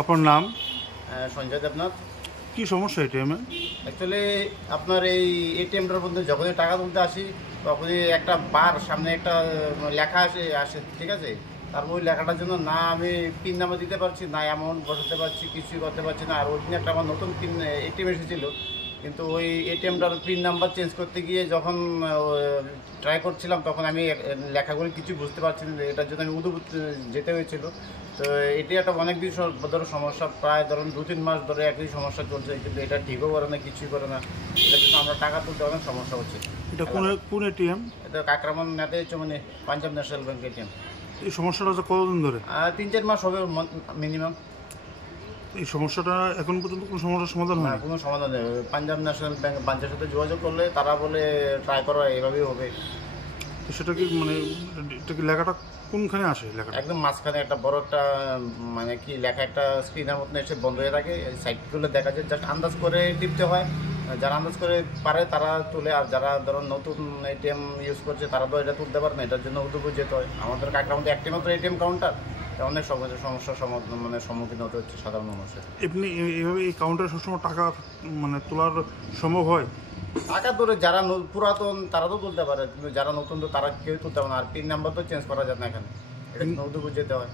আপনার নাম? সঞ্জয় দেবনাথ। কি সমস্যা এটিএমে? অ্যাকচুয়ালি আপনার এই এটিএমটার মধ্যে যখনই টাকা তুলতে আসি তখনই একটা বার সামনে একটা লেখা আসে ঠিক আছে। তারপর ওই লেখাটার জন্য না আমি পিন নাম্বার দিতে পারছি, না অ্যামাউন্ট বসাতে পারছি, কিছুই করতে পারছি না। আর ওই দিন একটা আমার নতুন পিন এটিএম এসেছিলো, কিন্তু ওই এটিএমটার পিন নাম্বার চেঞ্জ করতে গিয়ে যখন ট্রাই করছিলাম তখন আমি লেখাগুলি কিছু বুঝতে পারছি না। এটার জন্য আমি উদু যেতে হয়েছিল। তো এটি একটা অনেক দিন ধরো সমস্যা, প্রায় ধরুন 2-3 মাস ধরে একই সমস্যা চলছে, কিন্তু এটা ঠিকও করে না, কিছুই করে না। এটার জন্য আমরা টাকা তুলতে অনেক সমস্যা হচ্ছে। এটা কোন এটিএম? এটা কাকরামান নেতে মানে পাঞ্জাব ন্যাশনাল ব্যাংক এটিএম। এই সমস্যাটা যে কতদিন ধরে? 3-4 মাস হবে মিনিমাম। এই সমস্যাটা এখন পর্যন্ত কোনো সমস্যার সমাধান না, হয়? কোনো সমাধান নেই। পাঞ্জাব ন্যাশনাল ব্যাংক ব্রাঞ্চের সাথে যোগাযোগ করলে তারা বলে ট্রাই করা এভাবেই হবে। তো সেটা কি মানে এটা কি লেখাটা কোনখানে আসে লেখাটা? একদম মাঝখানে একটা বড় একটা মানে কি লেখা একটা স্ক্রিনের মতন এসে বন্ধ হয়ে থাকে, সাইডগুলো দেখা যায়, জাস্ট আন্দাজ করে টিপতে হয়। যারা আন্দাজ করে পারে তারা তুলে, আর যারা ধরুন নতুন এটিএম ইউজ করছে তারা তো এটা তুলতে পারে না। এটার জন্য উদুপুর যেতে হয়। আমাদের কাকরার মধ্যে একটি মাত্র এটিএম কাউন্টার, অনেক সমস্যার সম্মুখীন হতে হচ্ছে সাধারণ মানুষের। এমনি এইভাবে এই কাউন্টারে সবসময় টাকা মানে তোলার সম্ভব হয়? টাকা ধরে যারা পুরাতন তারা তো তুলতে পারে, কিন্তু যারা নতুন তো তারা কেউ তুলতে পারে না। আর পিন নাম্বার তো চেঞ্জ করা যায় না এখানে, এটা উদুপুর যেতে হয়।